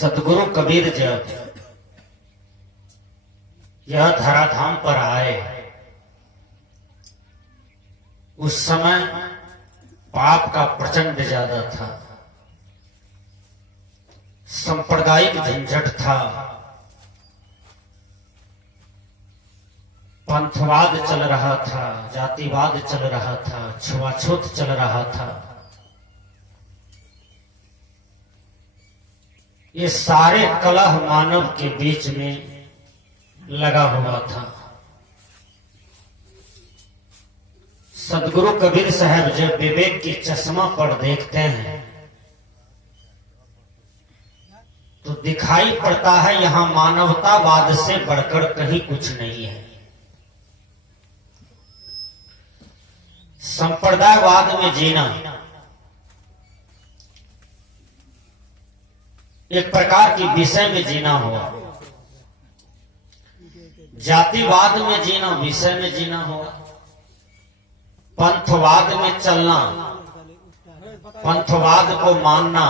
सदगुरु कबीर जब यह धराधाम पर आए उस समय पाप का प्रचंड ज्यादा था, सांप्रदायिक झंझट था, पंथवाद चल रहा था, जातिवाद चल रहा था, छुआछूत चल रहा था। ये सारे कलह मानव के बीच में लगा हुआ था। सदगुरु कबीर साहब जब विवेक की चश्मा पर देखते हैं तो दिखाई पड़ता है यहां मानवतावाद से बढ़कर कहीं कुछ नहीं है। संप्रदायवाद में जीना एक प्रकार की विषय में जीना हुआ, जातिवाद में जीना विषय में जीना हुआ, पंथवाद में चलना, पंथवाद को मानना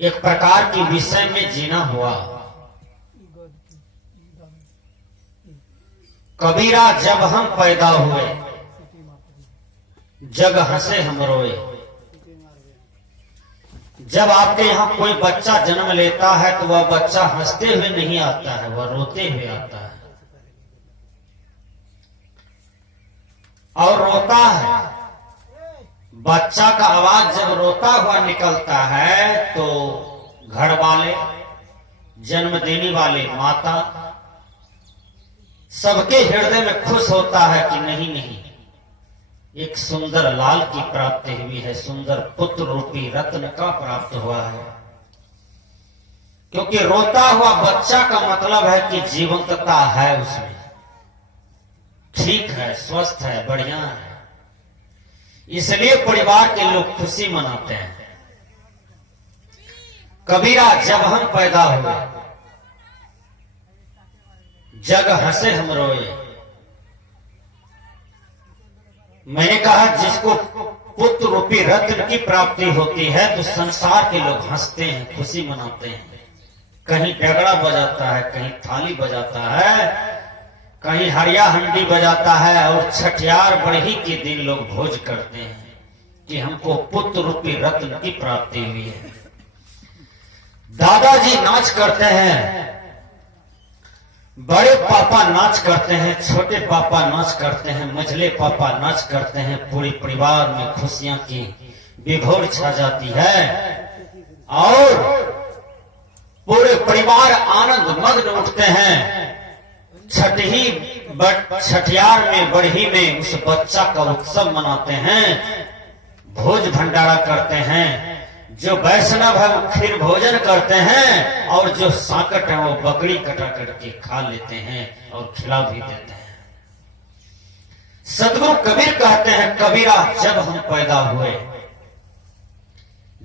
एक प्रकार की विषय में जीना हुआ। कबीरा जब हम पैदा हुए जग हंसे हम रोए। जब आपके यहाँ कोई बच्चा जन्म लेता है तो वह बच्चा हंसते हुए नहीं आता है, वह रोते हुए आता है और रोता है। बच्चा का आवाज जब रोता हुआ निकलता है तो घर वाले, जन्म देने वाले माता, सबके हृदय में खुश होता है कि नहीं नहीं एक सुंदर लाल की प्राप्ति हुई है, सुंदर पुत्र रूपी रत्न का प्राप्त हुआ है। क्योंकि रोता हुआ बच्चा का मतलब है कि जीवंतता है उसमें, ठीक है, स्वस्थ है, बढ़िया है। इसलिए परिवार के लोग खुशी मनाते हैं। कबीरा जब हम पैदा हुए जग हंसे हम रोए। मैंने कहा जिसको पुत्र रूपी रत्न की प्राप्ति होती है तो संसार के लोग हंसते हैं, खुशी मनाते हैं। कहीं डगड़ा बजाता है, कहीं थाली बजाता है, कहीं हरिया हंडी बजाता है और छठियार बढ़ी के दिन लोग भोज करते हैं कि हमको पुत्र रूपी रत्न की प्राप्ति हुई है। दादाजी नाच करते हैं, बड़े पापा नाच करते हैं, छोटे पापा नाच करते हैं, मझले पापा नाच करते हैं। पूरे परिवार में खुशियां की विभोर छा जाती है और पूरे परिवार आनंद मग्न उठते हैं। छठियार में बढ़ी में उस बच्चा का उत्सव मनाते हैं, भोज भंडारा करते हैं। जो वैष्णव है वो खीर भोजन करते हैं और जो सांकट है वो बकरी कटा करके खा लेते हैं और खिला भी देते हैं। सदगुरु कबीर कहते हैं कबीरा जब हम पैदा हुए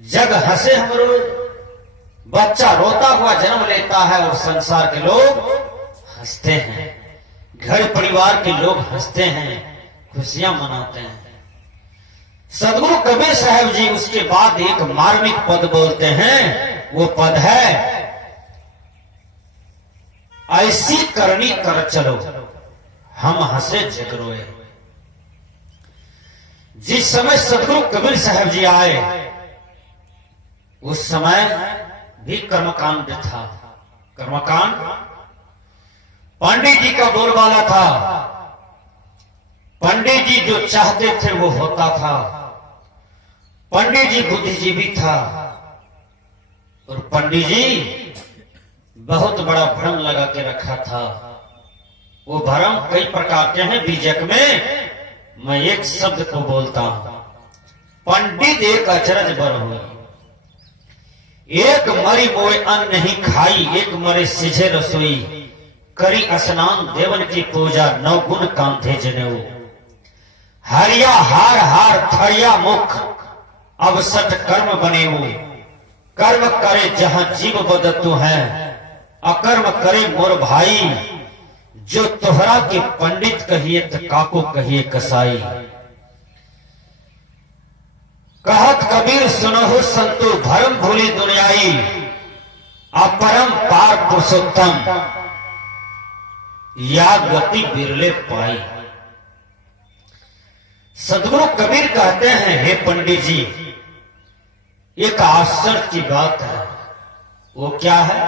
जग हंसे हम रोए। बच्चा रोता हुआ जन्म लेता है और संसार के लोग हंसते हैं, घर परिवार के लोग हंसते हैं, खुशियां मनाते हैं। सदगुरु कबीर साहब जी उसके बाद एक मार्मिक पद बोलते हैं, वो पद है ऐसी करनी कर चलो हम हंसे जग रोए। जिस समय सदगुरु कबीर साहब जी आए उस समय भी कर्मकांड था। कर्मकांड पंडित जी का बोलबाला था। पंडित जी जो चाहते थे वो होता था। पंडित जी बुद्धिजीवी था और पंडित जी बहुत बड़ा भ्रम लगा के रखा था। वो भ्रम कई प्रकार के हैं। बीजक में मैं एक शब्द को बोलता हूं, पंडित एक अचरज बर हुई। एक मरी मोए अन्न नहीं खाई, एक मरे सिझे रसोई। करी स्नान देवन की पूजा, नौ गुण कांधे जनेऊ। हरिया हार हार थरिया मुख, अब सत कर्म बने वो। कर्म करे जहां जीव बदतु है, अकर्म करे मोर भाई। जो तोहरा के पंडित कहिए तो काको कहिए कसाई। कहत कबीर सुनहु संतु, भरम भूली दुनियाई। हरि अपरम पार पुरुषोत्तम, या गति बिरले पाई। सदगुरु कबीर कहते हैं, हे पंडित जी, एक आश्चर्य की बात है। वो क्या है?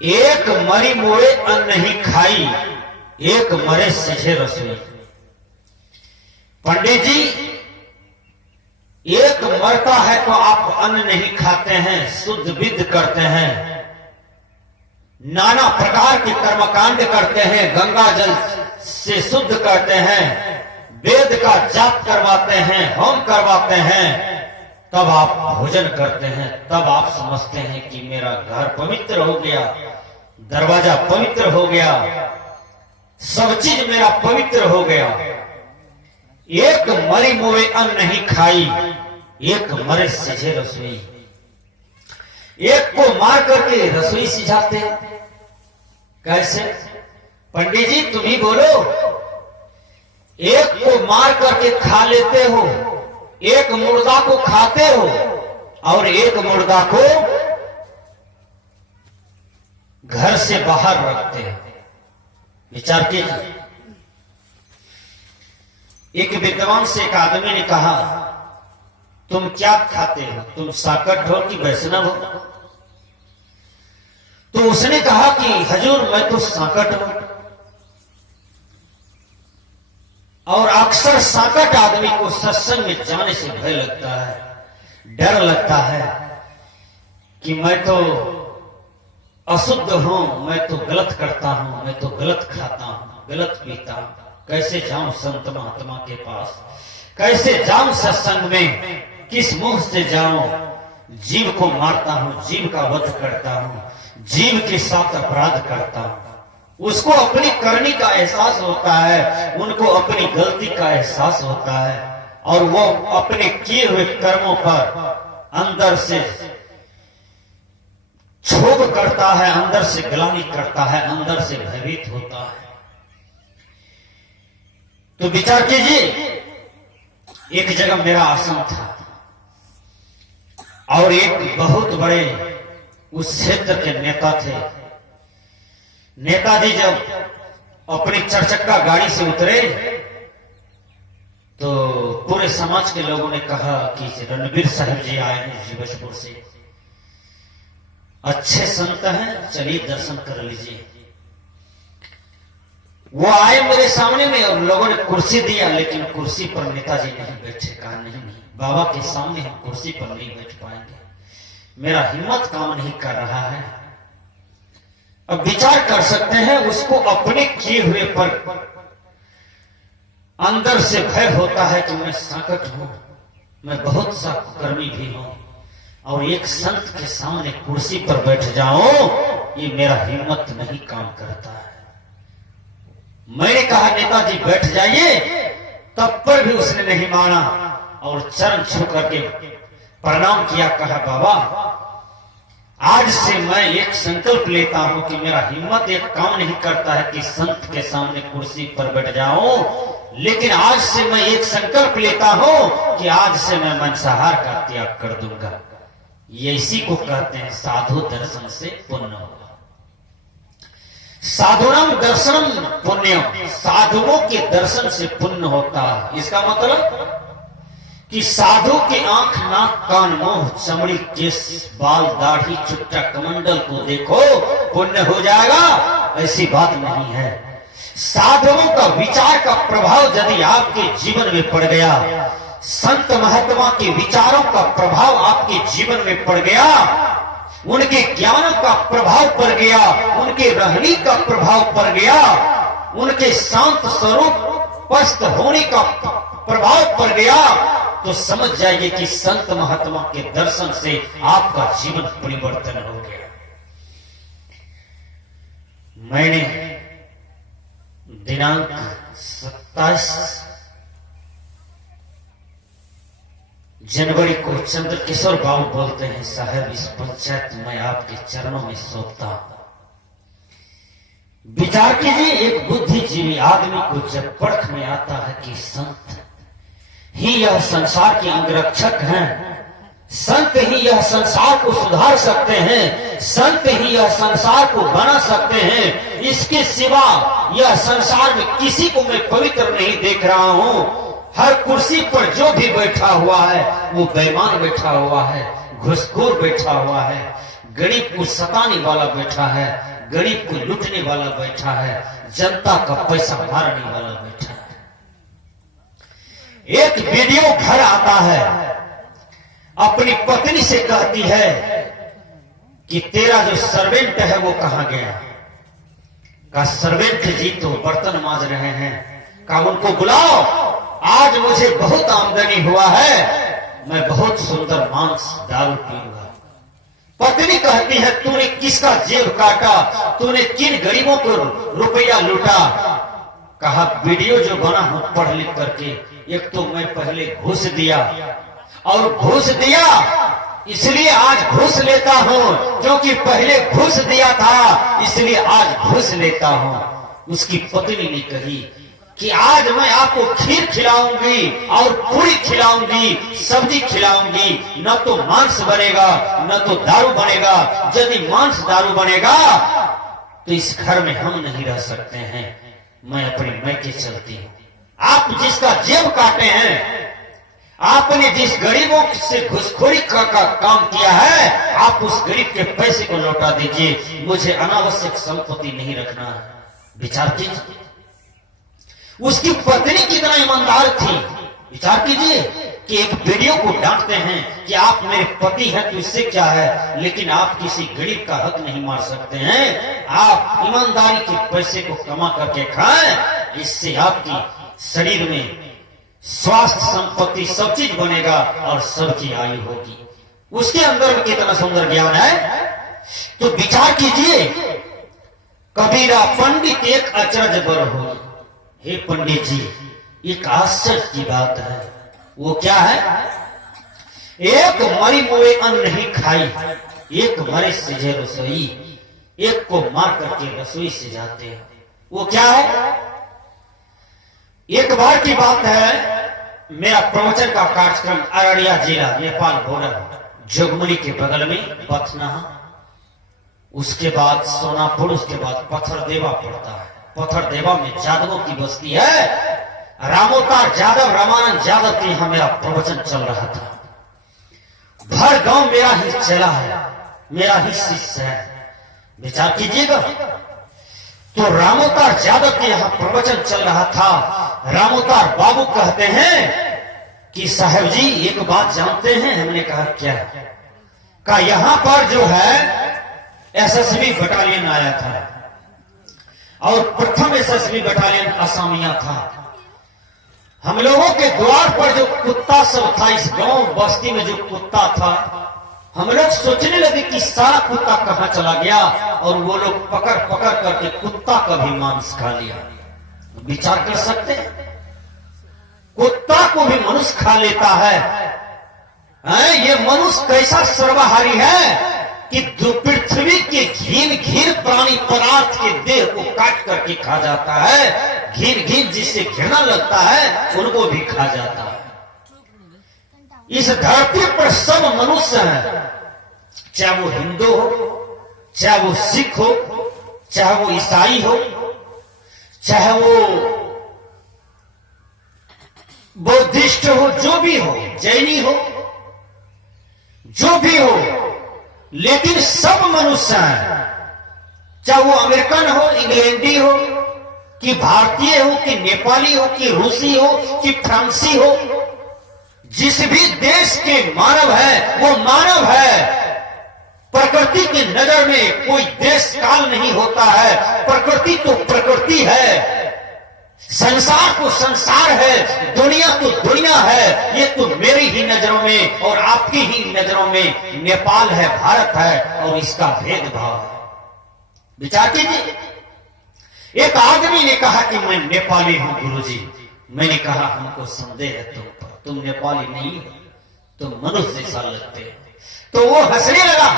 एक मरी मोए अन्न नहीं खाई, एक मरे सिझे रसोई। पंडित जी, एक मरता है तो आप अन्न नहीं खाते हैं, शुद्ध विद्ध करते हैं, नाना प्रकार के कर्मकांड करते हैं, गंगा जल से शुद्ध करते हैं, वेद का जाप करवाते हैं, होम करवाते हैं, तब आप भोजन करते हैं। तब आप समझते हैं कि मेरा घर पवित्र हो गया, दरवाजा पवित्र हो गया, सब चीज मेरा पवित्र हो गया। एक मरी मोए अन्न नहीं खाई, एक मरे सिझे रसोई। एक को मार करके रसोई सिझाते हैं। कैसे? पंडित जी तुम ही बोलो। एक को मार करके खा लेते हो, एक मुर्दा को खाते हो, और एक मुर्दा को घर से बाहर रखते हैं। विचार कीजिए। एक विद्वान से एक आदमी ने कहा, तुम क्या खाते हो? तुम साकट हो कि वैष्णव हो? तो उसने कहा कि हजूर मैं तो साकट हूं। और अक्सर साकट आदमी को सत्संग में जाने से भय लगता है, डर लगता है कि मैं तो अशुद्ध हूं, मैं तो गलत करता हूं, मैं तो गलत खाता हूं, गलत पीता हूं, कैसे जाऊं संत महात्मा के पास, कैसे जाऊं सत्संग में, किस मुंह से जाऊं? जीव को मारता हूं, जीव का वध करता हूं, जीव के साथ अपराध करता हूं। उसको अपनी करनी का एहसास होता है, उनको अपनी गलती का एहसास होता है, और वो अपने किए हुए कर्मों पर अंदर से क्षोभ करता है, अंदर से ग्लानि करता है, अंदर से भयभीत होता है। तो विचार कीजिए, एक जगह मेरा आश्रम था और एक बहुत बड़े उस क्षेत्र के नेता थे। नेताजी जब अपनी चरचक्का गाड़ी से उतरे तो पूरे समाज के लोगों ने कहा कि रणबीर साहब जी आए हैं जीवजपुर से, अच्छे संत हैं, चलिए दर्शन कर लीजिए। वो आए मेरे सामने में और लोगों ने कुर्सी दिया, लेकिन कुर्सी पर नेताजी नहीं बैठे। कहा नहीं, बाबा के सामने हम कुर्सी पर नहीं बैठ पाएंगे, मेरा हिम्मत काम नहीं कर रहा है। अब विचार कर सकते हैं, उसको अपने किए हुए पर अंदर से भय होता है कि मैं साकट हूं, मैं बहुत सा कर्मी भी हूं, और एक संत के सामने कुर्सी पर बैठ जाऊं, ये मेरा हिम्मत नहीं काम करता है। मैंने कहा नेताजी बैठ जाइए, तब पर भी उसने नहीं माना और चरण छू करके प्रणाम किया। कहा बाबा, आज से मैं एक संकल्प लेता हूं कि मेरा हिम्मत एक काम नहीं करता है कि संत के सामने कुर्सी पर बैठ जाऊं, लेकिन आज से मैं एक संकल्प लेता हूं कि आज से मैं मांसाहार का त्याग कर दूंगा। ये इसी को कहते हैं साधु दर्शन से पुण्य होगा। साधुनाम दर्शनम पुण्यम, साधुओं के दर्शन से पुण्य होता है। इसका मतलब कि साधु के आंख नाक कान मुंह चमड़ी केस बाल दाढ़ी चुट्टा कमंडल को देखो पुण्य हो जाएगा, ऐसी बात नहीं है। साधुओं का विचार का प्रभाव यदि आपके जीवन में पड़ गया, संत महात्मा के विचारों का प्रभाव आपके जीवन में पड़ गया, उनके ज्ञान का प्रभाव पड़ गया, उनके रहनी का प्रभाव पड़ गया, उनके शांत स्वरूप पस्त होने का प्रभाव पड़ गया, तो समझ जाइए कि संत महात्मा के दर्शन से आपका जीवन परिवर्तन हो गया। मैंने दिनांक 27 जनवरी को चंद्रकिशोर बाबू बोलते हैं, साहब इस पंचायत में आपके चरणों में सौंपता हूं। विचार कीजिए, एक बुद्धिजीवी आदमी को जब परख में आता है कि संत ही यह संसार के अंगरक्षक हैं, संत ही यह संसार को सुधार सकते हैं, संत ही यह संसार को बना सकते हैं। इसके सिवा यह संसार में किसी को मैं पवित्र नहीं देख रहा हूं। हर कुर्सी पर जो भी बैठा हुआ है वो बेईमान बैठा हुआ है, घुसखोर बैठा हुआ है, गरीब को सताने वाला बैठा है, गरीब को लूटने वाला बैठा है, जनता का पैसा मारने वाला बैठा है। एक वीडियो घर आता है, अपनी पत्नी से कहती है कि तेरा जो सर्वेंट है वो कहां गया? का सर्वेंट जी तो बर्तन मांज रहे हैं। का उनको बुलाओ, आज मुझे बहुत आमदनी हुआ है, मैं बहुत सुंदर मांस दारू पीऊंगा। पत्नी कहती है तूने किसका जेब काटा, तूने किन गरीबों को रुपया लूटा? कहा वीडियो जो बना हूं पढ़ लिख करके, एक तो मैं पहले घूस दिया और घूस दिया इसलिए आज घूस लेता हूं, क्योंकि पहले घूस दिया था इसलिए आज घूस लेता हूं। उसकी पत्नी ने कही कि आज मैं आपको खीर खिलाऊंगी और पूरी खिलाऊंगी, सब्जी खिलाऊंगी, न तो मांस बनेगा न तो दारू बनेगा। यदि मांस दारू बनेगा तो इस घर में हम नहीं रह सकते हैं, मैं अपनी मैके चलती हूं। आप जिसका जेब काटे हैं, आपने जिस गरीबों से घुसखोरी का काम किया है, आप उस गरीब के पैसे को लौटा दीजिए, मुझे अनावश्यक संपत्ति नहीं रखना है। विचार कीजिए उसकी पत्नी कितना ईमानदार थी। विचार कीजिए कि एक वीडियो को डांटते हैं कि आप मेरे पति हैं तो इससे क्या है, लेकिन आप किसी गरीब का हक नहीं मार सकते हैं। आप ईमानदारी के पैसे को कमा करके खाएं, इससे आपकी शरीर में स्वास्थ्य संपत्ति सब चीज बनेगा और सबकी आयु होगी। उसके अंदर में कितना सुंदर ज्ञान है। तो विचार कीजिए, कबीरा पंडित एक अचरज बर हो। हे पंडित जी, एक आश्चर्य की बात है। वो क्या है? एक मरी मुए अन्न नहीं खाई, एक मरे सिझे रसोई, एक को मार करके रसोई से जाते हैं। वो क्या है? एक बार की बात है, मेरा प्रवचन का कार्यक्रम अररिया जिला नेपाल बॉर्डर जोगमुरी के बगल में पथना, उसके बाद सोनापुर, उसके बाद पत्थरदेवा पड़ता है। पत्थरदेवा में जादवों की बस्ती है। रामोतार जादव, रामानंद यादव के यहां मेरा प्रवचन चल रहा था। भर गांव मेरा ही चला है, मेरा ही शिष्य है। विचार कीजिएगा। तो रामोतार यादव के यहां प्रवचन चल रहा था। रामोतार बाबू कहते हैं कि साहब जी एक बात जानते हैं? हमने कहा क्या? का यहां पर जो है एसएसबी बटालियन आया था और प्रथम एसएसबी बटालियन असामिया था। हम लोगों के द्वार पर जो कुत्ता सब था, इस गांव बस्ती में जो कुत्ता था, हम लोग सोचने लगे कि सारा कुत्ता कहां चला गया, और वो लोग पकड़ पकड़ करके कुत्ता का भी मांस खा लिया। विचार कर सकते हैं, कुत्ता को भी मनुष्य खा लेता है। ये मनुष्य कैसा सर्वहारी है कि पृथ्वी के घिन घिन प्राणी पदार्थ के देह को काट करके खा जाता है। घिन घिन जिससे घृणा लगता है उनको भी खा जाता है। इस धरती पर सब मनुष्य हैं, चाहे वो हिंदू हो, चाहे वो सिख हो, चाहे वो ईसाई हो, चाहे वो बौद्धिस्ट हो, जो भी हो, जैनी हो, जो भी हो, लेकिन सब मनुष्य हैं। चाहे वो अमेरिकन हो, इंग्लैंडी हो, कि भारतीय हो, कि नेपाली हो, कि रूसी हो, कि फ्रांसी हो, जिस भी देश के मानव है वो मानव है। प्रकृति की नजर में कोई देश काल नहीं होता है। प्रकृति तो प्रकृति है, संसार तो संसार है, दुनिया तो दुनिया है। ये तो मेरी ही नजरों में और आपकी ही नजरों में नेपाल है, भारत है, और इसका भेदभाव है। विचार कीजिए। एक आदमी ने कहा कि मैं नेपाली हूं गुरुजी। मैंने कहा हमको संदेह है तुम पर, तुम नेपाली नहीं हो, तुम मनुष्य जैसा लगते हो। तो वो हंसने लगा,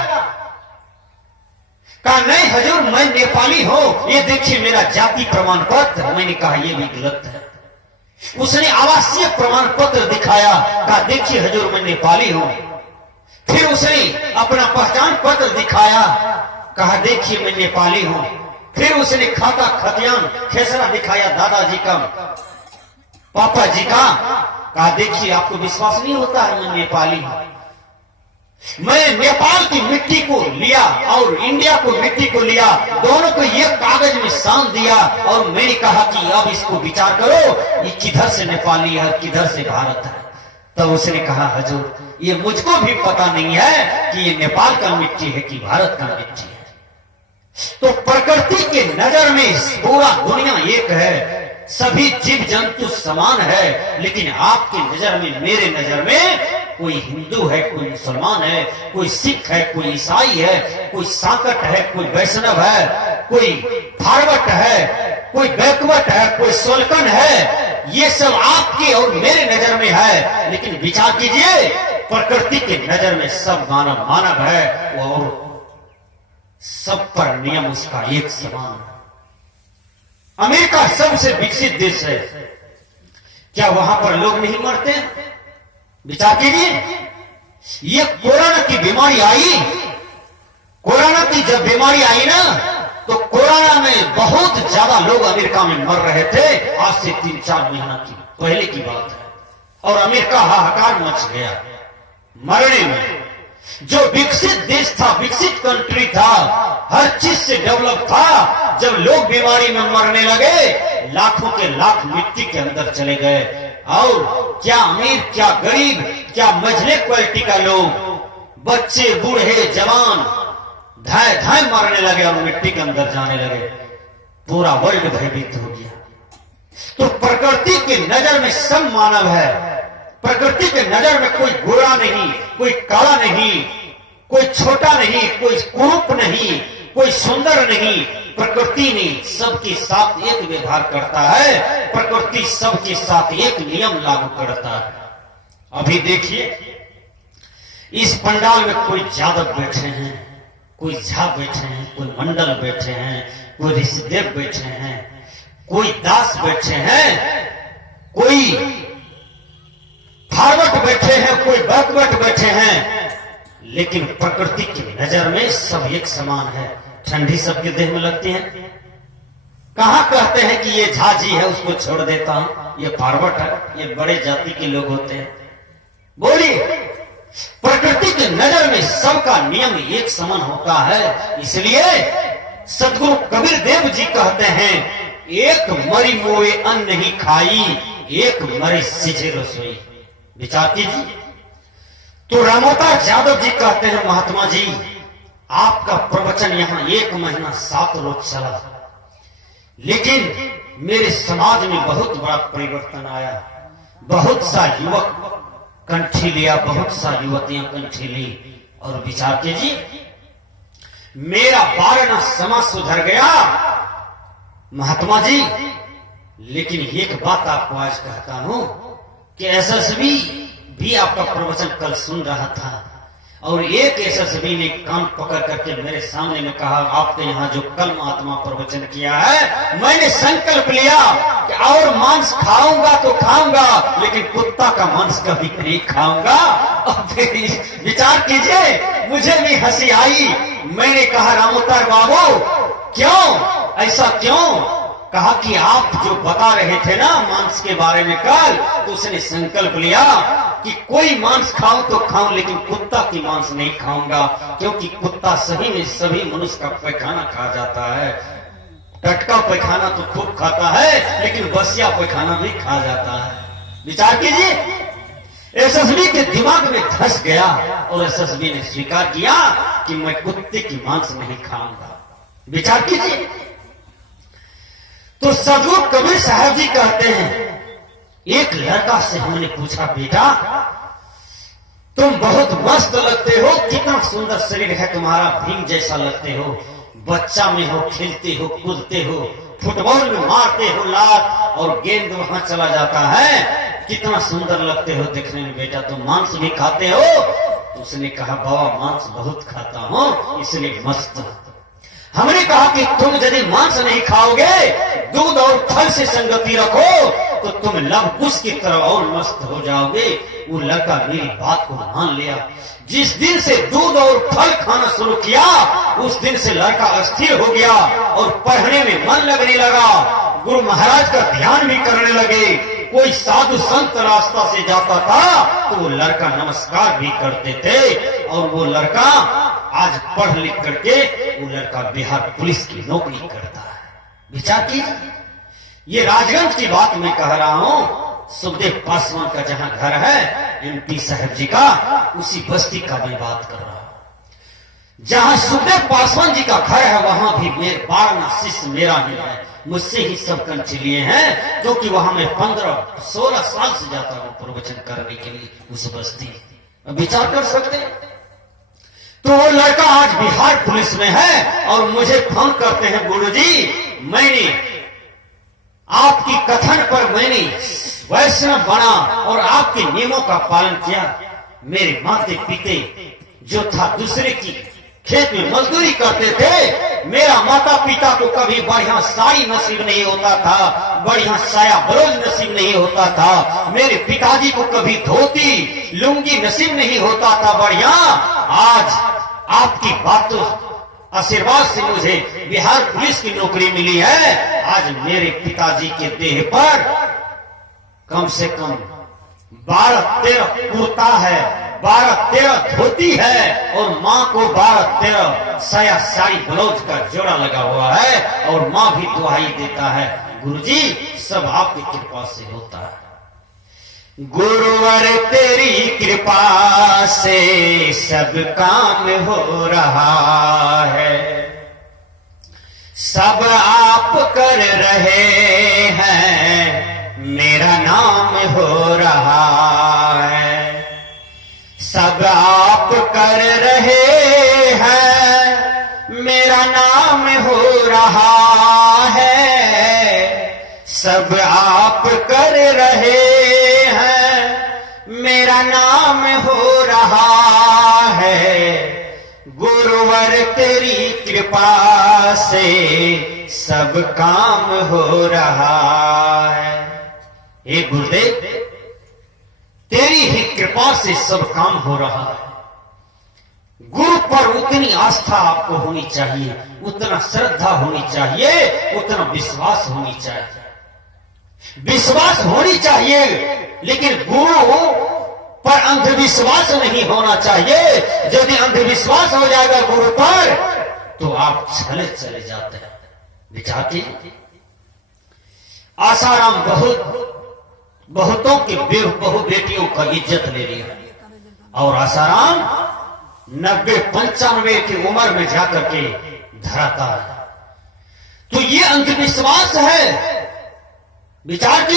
कहा नहीं हजूर मैं नेपाली हूं, ये देखिए मेरा जाति प्रमाण पत्र। मैंने कहा ये भी गलत है। उसने आवासीय प्रमाण पत्र दिखाया, कहा देखिए हजूर मैं नेपाली हूं। फिर उसने अपना पहचान पत्र दिखाया, कहा देखिए मैं नेपाली हूं। फिर उसने खाता खतियान खेसरा दिखाया दादाजी का, पापा जी का, कहा देखिए आपको विश्वास नहीं होता है मैं नेपाली हूं। मैं नेपाल की मिट्टी को लिया और इंडिया को मिट्टी को लिया, दोनों को ये कागज में सान दिया और मैंने कहा कि अब इसको विचार करो ये किधर से नेपाली है किधर से भारत है। तब उसने कहा हजूर ये मुझको भी पता नहीं है कि ये नेपाल का मिट्टी है कि भारत का मिट्टी है। तो प्रकृति के नजर में पूरा दुनिया एक है, सभी जीव जंतु समान है, लेकिन आपकी नजर में मेरे नजर में कोई हिंदू है, कोई मुसलमान है, कोई सिख है, कोई ईसाई है, कोई साकट है, कोई वैष्णव है, कोई फारवट है, कोई बैकवट है, कोई सोलकन है। ये सब आपके और मेरे नजर में है, लेकिन विचार कीजिए प्रकृति के नजर में सब मानव मानव है और सब पर नियम उसका एक समान है। अमेरिका सबसे विकसित देश है, क्या वहां पर लोग नहीं मरते? विचार कीजिए, ये कोरोना की बीमारी आई, कोरोना की जब बीमारी आई ना तो कोरोना में बहुत ज्यादा लोग अमेरिका में मर रहे थे। आज से 3-4 महीना की पहले की बात है और अमेरिका हाहाकार मच गया मरने में। जो विकसित देश था, विकसित कंट्री था, हर चीज से डेवलप था, जब लोग बीमारी में मरने लगे लाखों के लाख मिट्टी के अंदर चले गए। और क्या अमीर क्या गरीब क्या मझले क्वालिटी का लोग, बच्चे बूढ़े जवान धाय धाय मरने लगे और मिट्टी के अंदर जाने लगे। पूरा वर्ल्ड भयभीत हो गया। तो प्रकृति के नजर में सब मानव है, प्रकृति के नजर में कोई गोरा नहीं, कोई काला नहीं, कोई छोटा नहीं, कोई कुरूप नहीं, कोई सुंदर नहीं। प्रकृति ने सबके साथ एक व्यवहार करता है, प्रकृति सबके साथ एक नियम लागू करता है। अभी देखिए इस पंडाल में कोई यादव बैठे हैं, कोई झा बैठे हैं, कोई मंडल बैठे हैं, कोई ऋषिदेव बैठे हैं, कोई दास बैठे हैं, कोई फारवट बैठे हैं, कोई बैकवट बैठे हैं, लेकिन प्रकृति की नजर में सब एक समान है। ठंडी सबके देह में लगती है। कहां कहते हैं कि ये झाजी है उसको छोड़ देता हूं, ये फारवट है, ये बड़े जाति के लोग होते हैं? बोलिए, प्रकृति की नजर में सबका नियम एक समान होता है। इसलिए सदगुरु कबीर देव जी कहते हैं एक मरी मोए अन्न नहीं खाई, एक मरी सिझे रसोई। विचार कीजिए। तो रामोदास यादव जी कहते हैं महात्मा जी आपका प्रवचन यहां 1 महीना 7 रोज चला, लेकिन मेरे समाज में बहुत बड़ा परिवर्तन आया। बहुत सा युवक कंठी लिया, बहुत सा युवतियां कंठी ली। और विचार कीजिए मेरा 12 समाज सुधर गया महात्मा जी। लेकिन एक बात आपको आज कहता हूं कि एसएसबी भी आपका प्रवचन कल सुन रहा था और एक एसएसबी ने कान पकड़ करके मेरे सामने में कहा आपके यहाँ जो कल महात्मा प्रवचन किया है, मैंने संकल्प लिया कि और मांस खाऊंगा तो खाऊंगा, लेकिन कुत्ता का मांस कभी नहीं खाऊंगा। और फिर विचार कीजिए, मुझे भी हंसी आई। मैंने कहा रामोतर बाबू क्यों ऐसा क्यों? कहा कि आप जो बता रहे थे ना मांस के बारे में कल, तो उसने संकल्प लिया कि कोई मांस खाऊं तो खाऊं, लेकिन कुत्ता की मांस नहीं खाऊंगा, क्योंकि कुत्ता सही में सभी मनुष्य का पैखाना खा जाता है। टटका पैखाना तो खूब खाता है, लेकिन बसिया पैखाना भी खा जाता है। विचार कीजिए, एसएसबी के दिमाग में धस गया और एसएसबी ने स्वीकार किया कि मैं कुत्ते की मांस नहीं खाऊंगा। विचार कीजिए। तो सदगुरु कबीर साहब जी कहते हैं एक लड़का से हमने पूछा बेटा तुम बहुत मस्त लगते हो, कितना सुंदर शरीर है तुम्हारा, भीम जैसा लगते हो, बच्चा में हो, खेलते हो, कूदते हो, फुटबॉल में मारते हो लात और गेंद वहां चला जाता है, कितना सुंदर लगते हो देखने में बेटा, तुम मांस भी खाते हो? उसने कहा बाबा मांस बहुत खाता हूं इसलिए मस्त। हमने कहा कि तुम यदि मांस नहीं खाओगे, दूध और फल से संगति रखो तो तुम लव कुश की तरह और मस्त हो जाओगे। वो लड़का मेरी बात को मान लिया। जिस दिन से दूध और फल खाना शुरू किया उस दिन से लड़का अस्थिर हो गया और पढ़ने में मन लगने लगा। गुरु महाराज का ध्यान भी करने लगे। कोई साधु संत रास्ता से जाता था तो वो लड़का नमस्कार भी करते थे। और वो लड़का आज पढ़ लिख करके वो लड़का बिहार पुलिस की नौकरी करता है। विचार कीजिए, ये राजगंज की बात मैं कह रहा हूँ। सुखदेव पासवान का जहाँ घर है MP साहब जी का, उसी बस्ती का मैं बात कर रहा हूँ। जहाँ सुखदेव पासवान जी का घर है वहां भी मेरे 12 शिष्य मेरा ही है। मुझसे ही सब कंठ लिए हैं, क्योंकि वहां मैं 15-16 साल से जाता हूँ प्रवचन करने के लिए उस बस्ती। विचार कर सकते हैं। तो वो लड़का आज बिहार पुलिस में है और मुझे फोन करते हैं, गुरुजी मैंने आपकी कथन पर मैंने वैष्णव बना और आपके नियमों का पालन किया। मेरे माते पिते जो था दूसरे की खेत में मजदूरी करते थे। मेरा माता पिता को कभी बढ़िया साड़ी नसीब नहीं होता था, बढ़िया साया ब्लाउज नसीब नहीं होता था। मेरे पिताजी को कभी धोती लुंगी नसीब नहीं होता था बढ़िया। आज आपकी बातों आशीर्वाद से मुझे बिहार पुलिस की नौकरी मिली है। आज मेरे पिताजी के देह पर कम से कम 12-13 कुर्ता है, 12-13 धोती है और माँ को 12-13 साया साड़ी ब्लाउज का जोड़ा लगा हुआ है। और माँ भी दुआई देता है। गुरुजी सब आपकी कृपा से होता है। गुरुवर तेरी कृपा से सब काम हो रहा है। सब आप कर रहे हैं, मेरा नाम हो रहा है। सब आप कर रहे हैं, मेरा नाम हो रहा है। सब आप कर रहे मेरा नाम हो रहा है। गुरुवर तेरी कृपा से सब काम हो रहा है। हे गुरुदेव तेरी ही कृपा से सब काम हो रहा है। गुरु पर उतनी आस्था आपको होनी चाहिए, उतना श्रद्धा होनी चाहिए, उतना विश्वास होनी चाहिए। विश्वास होनी चाहिए लेकिन गुरु पर अंधविश्वास नहीं होना चाहिए। यदि अंधविश्वास हो जाएगा गुरु पर तो आप चले जाते हैं। विचारती आसाराम बहुतों की बहु बेटियों का इज्जत ले लिया और आसाराम 90-95 की उम्र में जाकर के धराता है। तो ये अंधविश्वास है। विचार